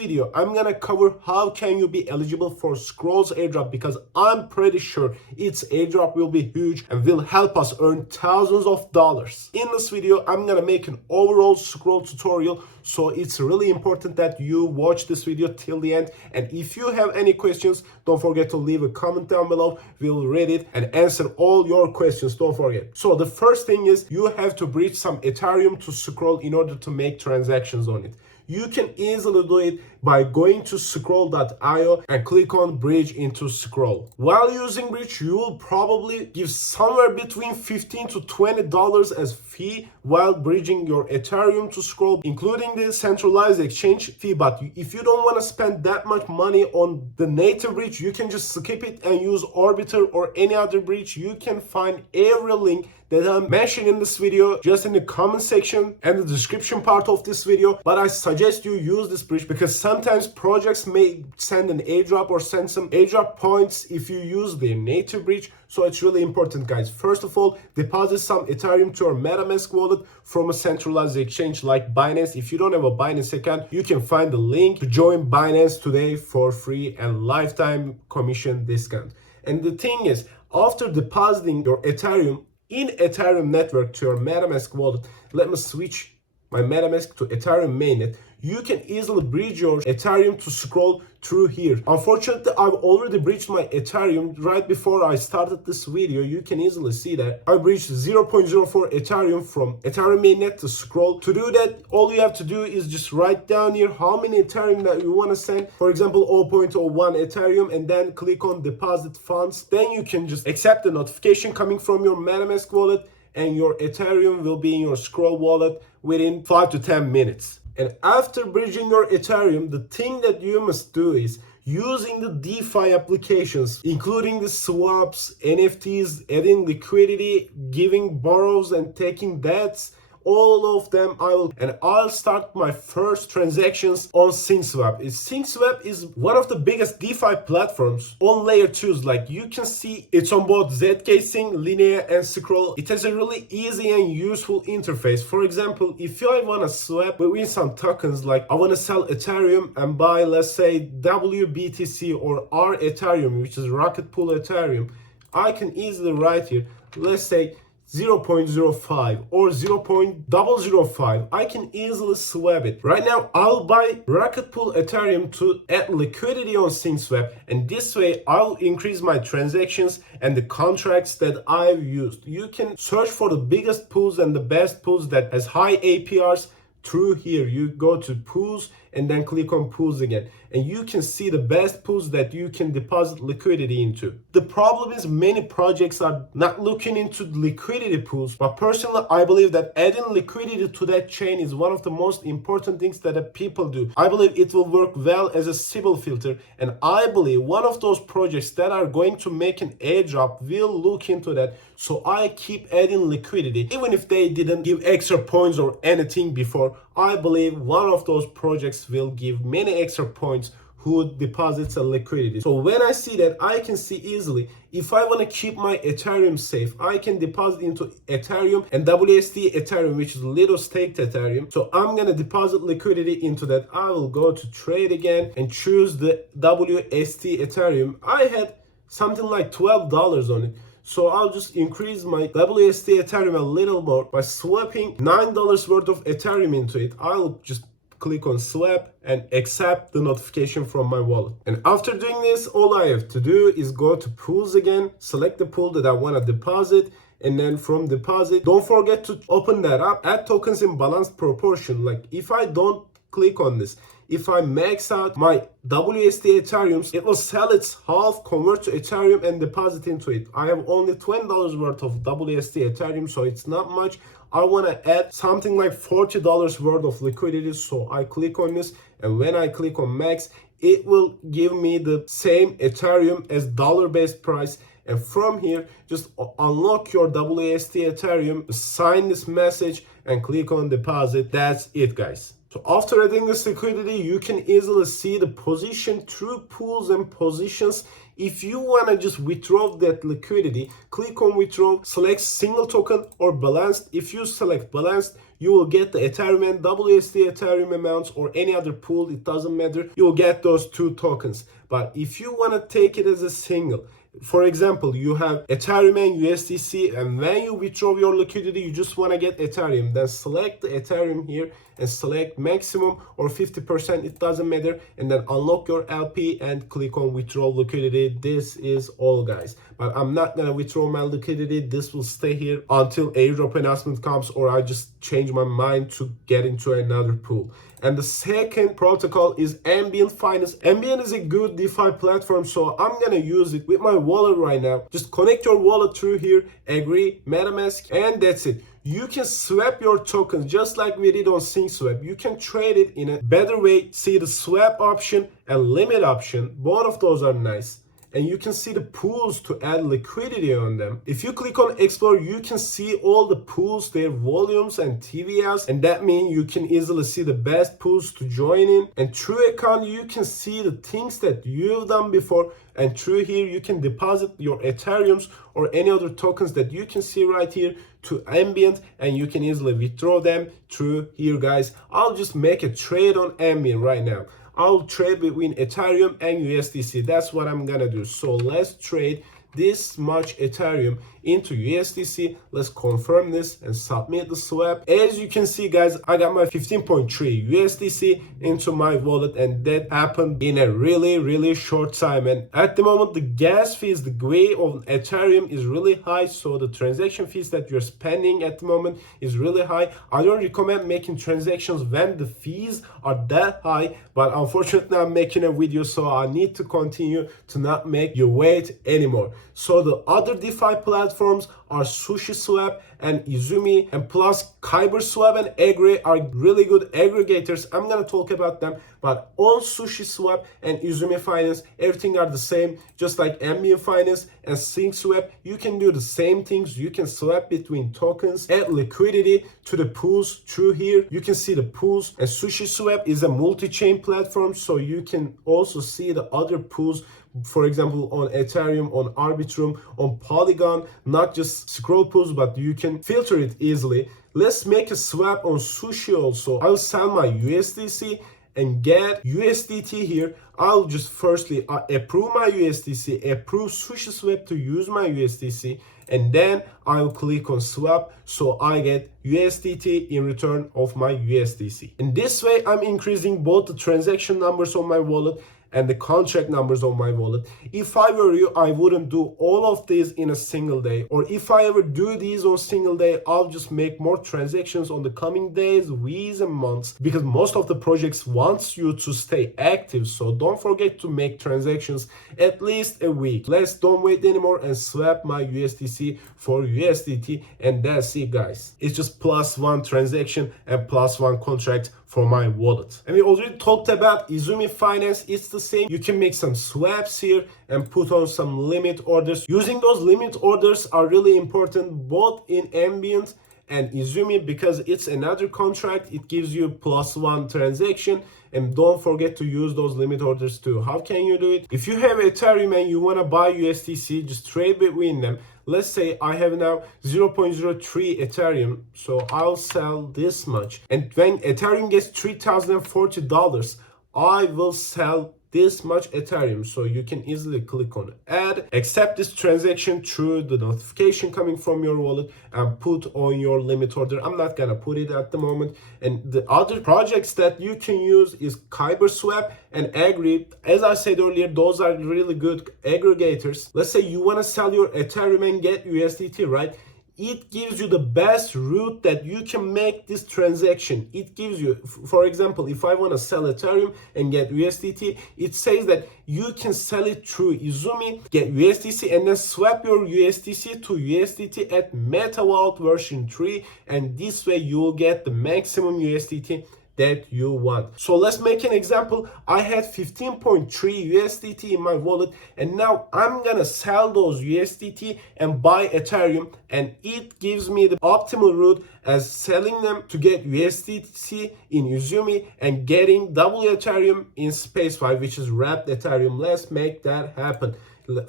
Video I'm gonna cover how can you be eligible for Scroll's airdrop, because I'm pretty sure its airdrop will be huge and will help us earn thousands of dollars. In this video I'm gonna make an overall Scroll tutorial, so it's really important that you watch this video till the end. And if you have any questions, don't forget to leave a comment down below. We'll read it and answer all your questions, don't forget. So the first thing is you have to bridge some Ethereum to Scroll in order to make transactions on it. You can easily do it by going to scroll.io and click on bridge into Scroll. While using bridge, you will probably give somewhere between $15 to $20 as fee while bridging your Ethereum to Scroll, including the centralized exchange fee. But if you don't want to spend that much money on the native bridge, you can just skip it and use Orbiter or any other bridge. You can find every link that I'm mentioning in this video just in the comment section and the description part of this video. But I suggest you use this bridge because sometimes projects may send an airdrop or send some airdrop points if you use their native bridge. So it's really important, guys. First of all, deposit some Ethereum to your Metamask wallet from a centralized exchange like Binance. If you don't have a Binance account, you can find the link to join Binance today for free and lifetime commission discount. And the thing is, after depositing your Ethereum in Ethereum network to your Metamask wallet, let me switch my Metamask to Ethereum mainnet. You can easily bridge your Ethereum to Scroll through here. Unfortunately, I've already bridged my Ethereum right before I started this video. You can easily see that I bridged 0.04 Ethereum from Ethereum mainnet to Scroll. To do that, all you have to do is just write down here how many Ethereum that you want to send. For example, 0.01 Ethereum, and then click on deposit funds. Then you can just accept the notification coming from your Metamask wallet, and your Ethereum will be in your Scroll wallet within 5 to 10 minutes. And after bridging your Ethereum, the thing that you must do is using the DeFi applications, including the swaps, NFTs, adding liquidity, giving borrows and taking debts, all of them I'll start my first transactions on SyncSwap. SyncSwap is one of the biggest DeFi platforms on layer 2s. Like you can see, it's on both ZK Sync, Linea and Scroll. It has a really easy and useful interface. For example, if I want to swap between some tokens, like I want to sell Ethereum and buy, let's say, WBTC or R Ethereum, which is Rocket Pool Ethereum, I can easily write here, let's say 0.05 or 0.005. I can easily swap it. Right now, I'll buy Rocket Pool Ethereum to add liquidity on SyncSwap, and this way I'll increase my transactions and the contracts that I've used. You can search for the biggest pools and the best pools that has high APRs through here. You go to pools and then click on pools again, and you can see the best pools that you can deposit liquidity into. The problem is many projects are not looking into liquidity pools, but personally I believe that adding liquidity to that chain is one of the most important things that people do. I believe it will work well as a Sybil filter, and I believe one of those projects that are going to make an airdrop will look into that. So I keep adding liquidity even if they didn't give extra points or anything before. I believe one of those projects will give many extra points who deposits a liquidity. So when I see that, I can see easily if I want to keep my Ethereum safe, I can deposit into Ethereum and WST Ethereum, which is little staked Ethereum. So I'm gonna deposit liquidity into that. I will go to trade again and choose the WST Ethereum. I had something like $12 on it. So I'll just increase my WST Ethereum a little more by swapping $9 worth of Ethereum into it. I'll just click on swap and accept the notification from my wallet. And after doing this, all I have to do is go to pools again, select the pool that I want to deposit, and then from deposit, don't forget to open that up, add tokens in balanced proportion. Like if I don't click on this, if I max out my WST Ethereum, it will sell its half, convert to Ethereum and deposit into it. I have only $20 worth of WST Ethereum, so it's not much. I want to add something like $40 worth of liquidity, so I click on this, and when I click on max, it will give me the same Ethereum as dollar-based price. And from here, just unlock your WST Ethereum, sign this message and click on deposit. That's it, guys. So after adding this liquidity, you can easily see the position through pools and positions. If you want to just withdraw that liquidity, click on withdraw, select single token or balanced. If you select balanced, you will get the Ethereum and WSD Ethereum amounts, or any other pool, it doesn't matter. You will get those 2 tokens. But if you want to take it as a single, for example, you have Ethereum and USDC, and when you withdraw your liquidity, you just want to get Ethereum, then select the Ethereum here and select maximum or 50%, it doesn't matter, and then unlock your LP and click on withdraw liquidity. This is all, guys. But I'm not gonna withdraw my liquidity. This will stay here until airdrop announcement comes, or I just change my mind to get into another pool. And the second protocol is Ambient Finance. Ambient is a good DeFi platform, so I'm gonna use it with my wallet right now. Just connect your wallet through here, agree, Metamask, and that's it. You can swap your tokens just like we did on SyncSwap. You can trade it in a better way. See the swap option and limit option. Both of those are nice. And you can see the pools to add liquidity on them. If you click on explore, you can see all the pools, their volumes and TVLs, and that means you can easily see the best pools to join in. And through account, you can see the things that you've done before, and through here you can deposit your Ethereums or any other tokens that you can see right here to Ambient, and you can easily withdraw them through here, guys. I'll just make a trade on Ambient right now. I'll trade between Ethereum and USDC. That's what I'm gonna do. So let's trade this much Ethereum into USDC. Let's confirm this and submit the swap. As you can see, guys, I got my 15.3 USDC into my wallet, and that happened in a really short time. And at the moment, the gas fees, the GUI of Ethereum is really high, so the transaction fees that you're spending at the moment is really high. I don't recommend making transactions when the fees are that high, but unfortunately I'm making a video, so I need to continue to not make you wait anymore. So the other DeFi platforms are Sushi Swap and Izumi, and plus Kyber Swap and Agree are really good aggregators. I'm gonna talk about them, but on Sushi Swap and Izumi Finance, everything are the same, just like Ambient Finance and SyncSwap. You can do the same things. You can swap between tokens, add liquidity to the pools through here. You can see the pools, and Sushi Swap is a multi-chain platform, so you can also see the other pools. For example, on Ethereum, on Arbitrum, on Polygon, not just scroll pools, but you can filter it easily. Let's make a swap on Sushi also. I'll sell my USDC and get USDT here. I'll just firstly approve my USDC, approve Sushi Swap to use my USDC, and then I'll click on swap, so I get USDT in return of my USDC. In this way, I'm increasing both the transaction numbers on my wallet and the contract numbers on my wallet. If I were you, I wouldn't do all of these in a single day, or if I ever do these on single day, I'll just make more transactions on the coming days, weeks and months, because most of the projects wants you to stay active. So don't forget to make transactions at least a week. Let's don't wait anymore and swap my USDC for USDT, and that's it, guys. It's just +1 transaction and +1 contract for my wallet. And we already talked about Izumi Finance. It's the same. You can make some swaps here and put on some limit orders. Using those limit orders are really important both in Ambient and Izumi, because it's another contract. It gives you +1 transaction, and don't forget to use those limit orders too. How can you do it? If you have Ethereum and you want to buy USDC, just trade between them. Let's say I have now 0.03 Ethereum, so I'll sell this much. And when Ethereum gets $3,040, I will sell this much Ethereum. So you can easily click on add, accept this transaction through the notification coming from your wallet, and put on your limit order. I'm not gonna put it at the moment. And the other projects that you can use is Kyber Swap and Agree. As I said earlier, those are really good aggregators. Let's say you want to sell your Ethereum and get USDT, right? It gives you the best route that you can make this transaction. It gives you, for example, if I want to sell Ethereum and get USDT, it says that you can sell it through Izumi, get USDC, and then swap your USDC to USDT at MetaVault version 3, and this way you'll get the maximum USDT that you want. So let's make an example. I had 15.3 USDT in my wallet, and now I'm gonna sell those USDT and buy Ethereum, and it gives me the optimal route as selling them to get USDT in Izumi and getting double Ethereum in Space5, which is wrapped Ethereum. Let's make that happen.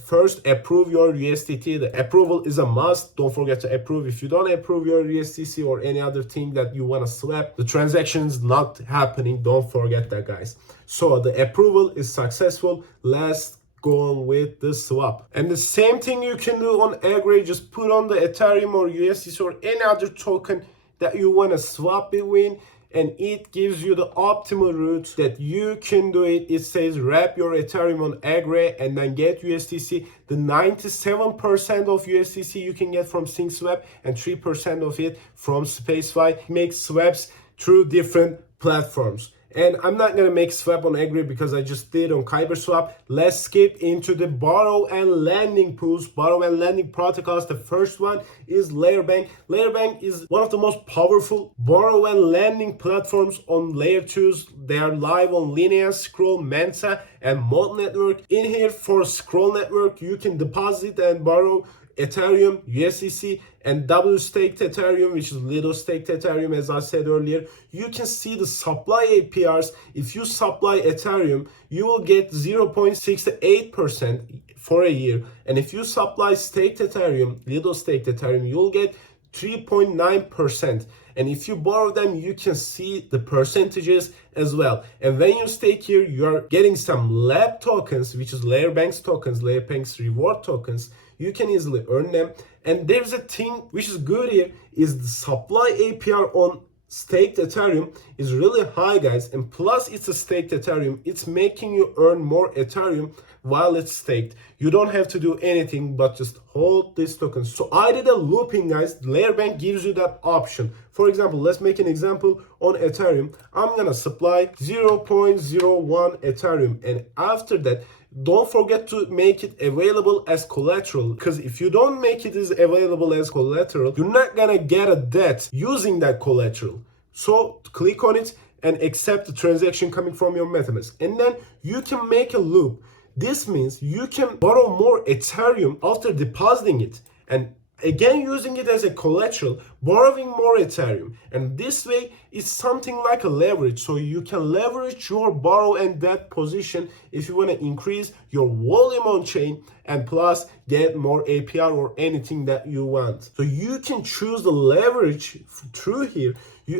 first approve your USDT. The approval is a must. Don't forget to approve. If you don't approve your USDC or any other thing that you want to swap, the transaction is not happening. Don't forget that, guys. So the approval is successful. Let's go on with the swap. And the same thing you can do on AGR. Just put on the Ethereum or USDC or any other token that you want to swap between, and it gives you the optimal route that you can do it. It says wrap your Ethereum on AGR and then get USDC. The 97% of USDC you can get from SyncSwap and 3% of it from SpaceFi. Make swaps through different platforms. And I'm not going to make swap on AGR because I just did on AGR Swap. Let's skip into the borrow and lending pools, borrow and lending protocols. The first one is Laybank. Laybank is one of the most powerful borrow and lending platforms on layer 2s. They are live on Linear, Scroll, Manta, and Mod Network. In here for Scroll Network, you can deposit and borrow Ethereum, USDC, and double staked Ethereum, which is little staked Ethereum, as I said earlier. You can see the supply APRs. If you supply Ethereum, you will get 0.68% for a year. And if you supply staked Ethereum, little staked Ethereum, you'll get 3.9%. And if you borrow them, you can see the percentages as well. And when you stake here, you're getting some lab tokens, which is Laybank's tokens, Laybank's reward tokens. You can easily earn them. And there's a thing which is good here, is the supply APR on staked Ethereum is really high, guys. And plus it's a staked Ethereum, it's making you earn more Ethereum while it's staked. You don't have to do anything but just hold this token. So I did a looping, guys. Laybank gives you that option. For example, let's make an example on Ethereum. I'm gonna supply 0.01 Ethereum, and after that, don't forget to make it available as collateral, because if you don't make it as available as collateral, you're not gonna get a debt using that collateral. So click on it and accept the transaction coming from your Metamask, and then you can make a loop. This means you can borrow more Ethereum after depositing it, and again using it as a collateral, borrowing more Ethereum. And this way it's something like a leverage. So you can leverage your borrow and debt position if you want to increase your volume on chain and plus get more APR or anything that you want. So you can choose the leverage through here.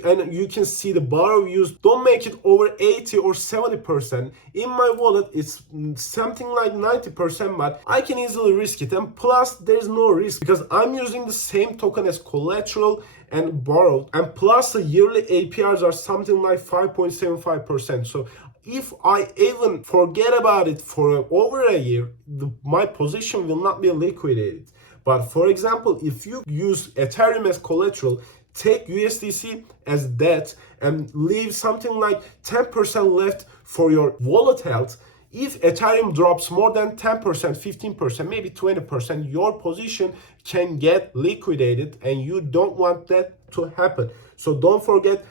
And you can see the borrow use. Don't make it over 80 or 70%. In my wallet, it's something like 90%, but I can easily risk it. And plus, there's no risk because I'm using the same token as collateral and borrowed. And plus, the yearly APRs are something like 5.75%. So if I even forget about it for over a year, my position will not be liquidated. But for example, if you use Ethereum as collateral, take USDC as debt and leave something like 10% left for your wallet health. If Ethereum drops more than 10%, 15%, maybe 20%, your position can get liquidated, and you don't want that to happen. So don't forget,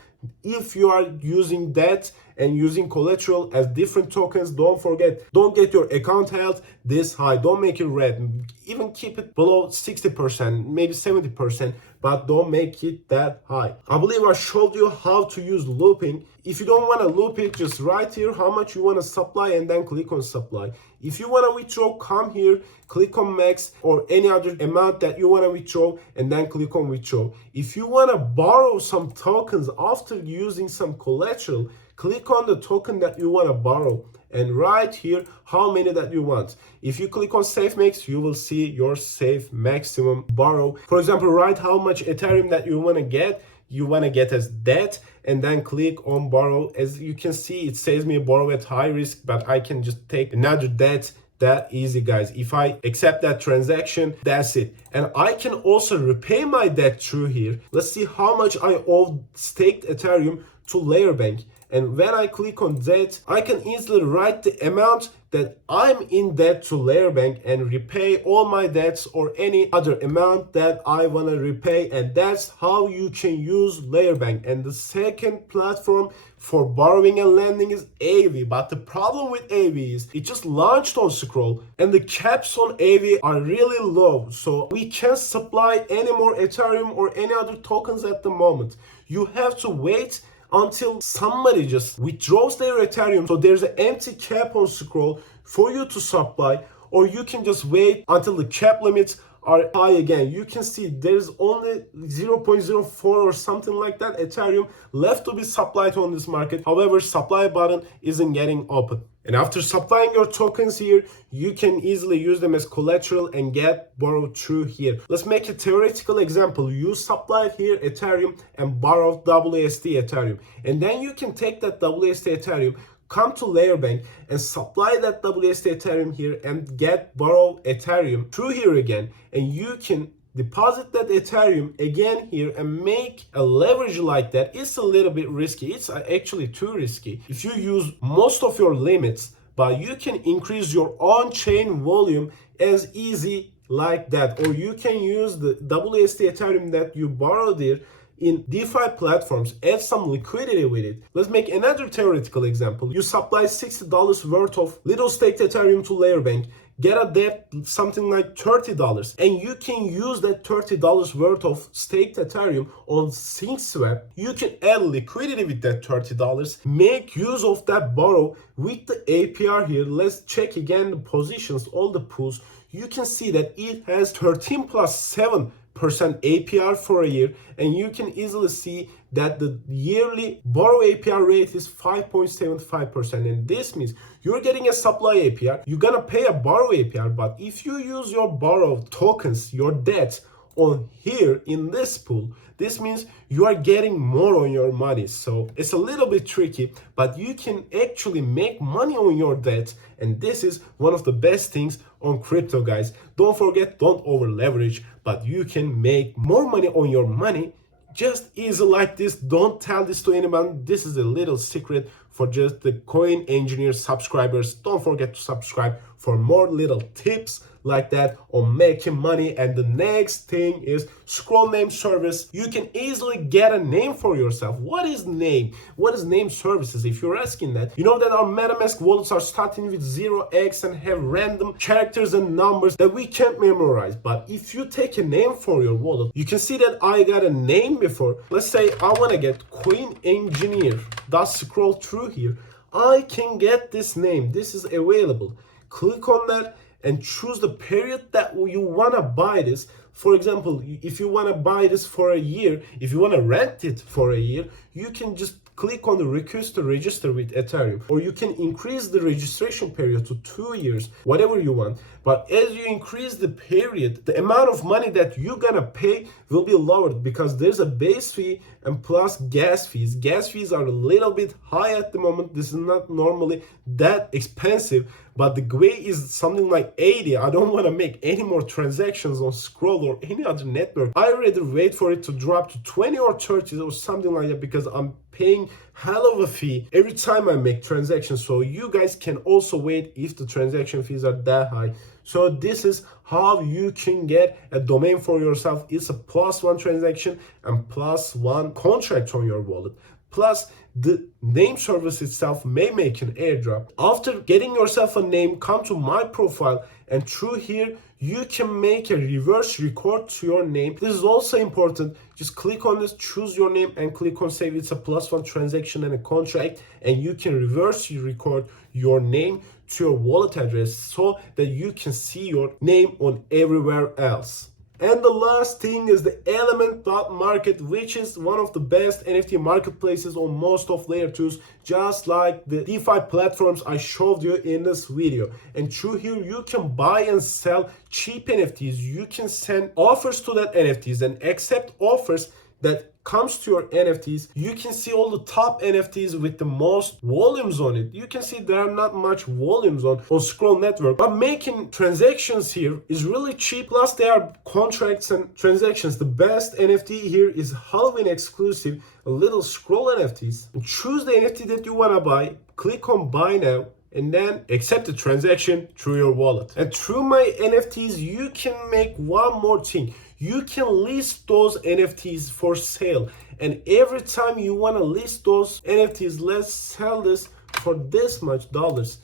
if you are using debt and using collateral as different tokens, don't forget, don't get your account health this high. Don't make it red. Even keep it below 60%, maybe 70%, but don't make it that high. I believe I showed you how to use looping. If you don't want to loop it, just write here how much you want to supply and then click on supply. If you want to withdraw, come here, click on max or any other amount that you want to withdraw and then click on withdraw. If you want to borrow some tokens after using some collateral, click on the token that you want to borrow and write here how many that you want. If you click on save max, you will see your save maximum borrow. For example, write how much Ethereum that you want to get. You want to get as debt and then click on borrow. As you can see, it says me borrow at high risk, but I can just take another debt. That easy, guys. If I accept that transaction, that's it. And I can also repay my debt through here. Let's see how much I owe staked Ethereum to Laybank. And when I click on debt, I can easily write the amount that I'm in debt to Laybank and repay all my debts or any other amount that I want to repay. And that's how you can use Laybank. And the second platform for borrowing and lending is AV. But the problem with AV is it just launched on Scroll and the caps on AV are really low. So we can't supply any more Ethereum or any other tokens at the moment. You have to wait until somebody just withdraws their Ethereum. So there's an empty cap on Scroll for you to supply, or you can just wait until the cap limits are high again. You can see there's only 0.04 or something like that Ethereum left to be supplied on this market. However, supply button isn't getting open. And after supplying your tokens here, you can easily use them as collateral and get borrowed through here. Let's make a theoretical example. You supplied here Ethereum and borrowed WST Ethereum. And then you can take that WST Ethereum, come to Laybank and supply that WST Ethereum here and get borrow Ethereum through here again. And you can deposit that Ethereum again here and make a leverage like that. It's a little bit risky. It's actually too risky. If you use most of your limits, but you can increase your on-chain volume as easy like that. Or you can use the WST Ethereum that you borrowed here in DeFi platforms, add some liquidity with it. Let's make another theoretical example. You supply $60 worth of little staked Ethereum to Laybank, get a debt something like $30, and you can use that $30 worth of staked Ethereum on Sushi Swap. You can add liquidity with that $30, make use of that borrow with the APR here. Let's check again the positions, all the pools. You can see that it has 13 plus 7% APR for a year, and you can easily see that the yearly borrow APR rate is 5.75%, and this means you're getting a supply APR, you're gonna pay a borrow APR, but if you use your borrow tokens, your debt on here in this pool, this means you are getting more on your money. So it's a little bit tricky, but you can actually make money on your debt, and this is one of the best things on crypto, guys. Don't forget, don't over leverage, but you can make more money on your money just easy like this. Don't tell this to anyone. This is a little secret for just the coin engineer subscribers. Don't forget to subscribe for more little tips like that on making money. And the next thing is scroll name service. You can easily get a name for yourself. What is name? What is name services? If you're asking that, you know that our Metamask wallets are starting with 0x and have random characters and numbers that we can't memorize. But if you take a name for your wallet, you can see that I got a name before. Let's say I want to get coin engineer. Just scroll through here. I can get this name. This is available. Click on that and choose the period that you want to buy this. For example, if you want to buy this for a year, if you want to rent it for a year, you can just click on the request to register with Ethereum, or you can increase the registration period to 2 years, whatever you want. But as you increase the period, the amount of money that you're gonna pay will be lowered, because there's a base fee and plus gas fees. Gas fees are a little bit high at the moment. This is not normally that expensive, but the GWay is something like 80. I don't want to make any more transactions on Scroll or any other network. I rather wait for it to drop to 20 or 30 or something like that, because I'm paying hell of a fee every time I make transactions. So you guys can also wait if the transaction fees are that high. So this is how you can get a domain for yourself. It's a +1 transaction and +1 contract on your wallet. Plus, the name service itself may make an airdrop. After getting yourself a name, come to my profile, and through here you can make a reverse record to your name. This is also important. Just click on this, choose your name, and click on save. It's a +1 transaction and a contract, and you can reverse record your name to your wallet address so that you can see your name on everywhere else. And the last thing is the Element.market, which is one of the best NFT marketplaces on most of layer 2s, just like the DeFi platforms I showed you in this video. And through here, you can buy and sell cheap NFTs. You can send offers to that NFTs and accept offers that comes to your NFTs. You can see all the top NFTs with the most volumes on it. You can see there are not much volumes on Scroll Network, but making transactions here is really cheap. Plus there are contracts and transactions. The best NFT here is Halloween exclusive, a little Scroll NFTs. Choose the NFT that you want to buy, click on buy now, and then accept the transaction through your wallet. And through my NFTs, you can make one more thing. You can list those NFTs for sale. And every time you want to list those NFTs, let's sell this for this much dollars.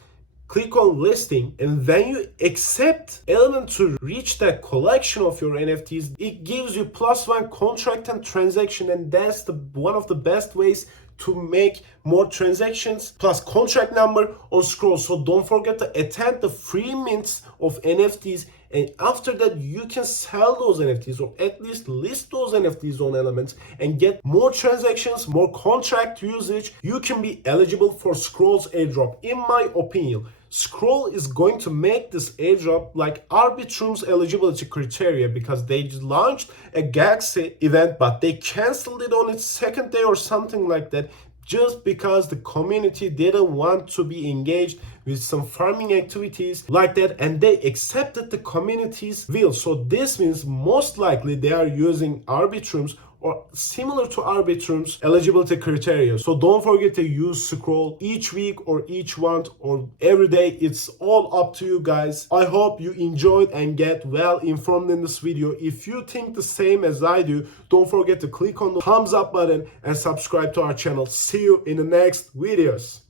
Click on listing, and when you accept Element to reach that collection of your NFTs, it gives you +1 contract and transaction, and that's one of the best ways to make more transactions plus contract number on Scroll. So don't forget to attend the free mints of NFTs, and after that you can sell those NFTs or at least list those NFTs on Elements and get more transactions, more contract usage. You can be eligible for Scroll's airdrop. In my opinion, Scroll is going to make this airdrop like Arbitrum's eligibility criteria, because they just launched a Galaxy event but they canceled it on its second day or something like that, just because the community didn't want to be engaged with some farming activities like that, and they accepted the community's will. So this means most likely they are using Arbitrum's or similar to Arbitrum's eligibility criteria. So don't forget to use Scroll each week or each month or every day. It's all up to you guys. I hope you enjoyed and get well informed in this video. If you think the same as I do, don't forget to click on the thumbs up button and subscribe to our channel. See you in the next videos.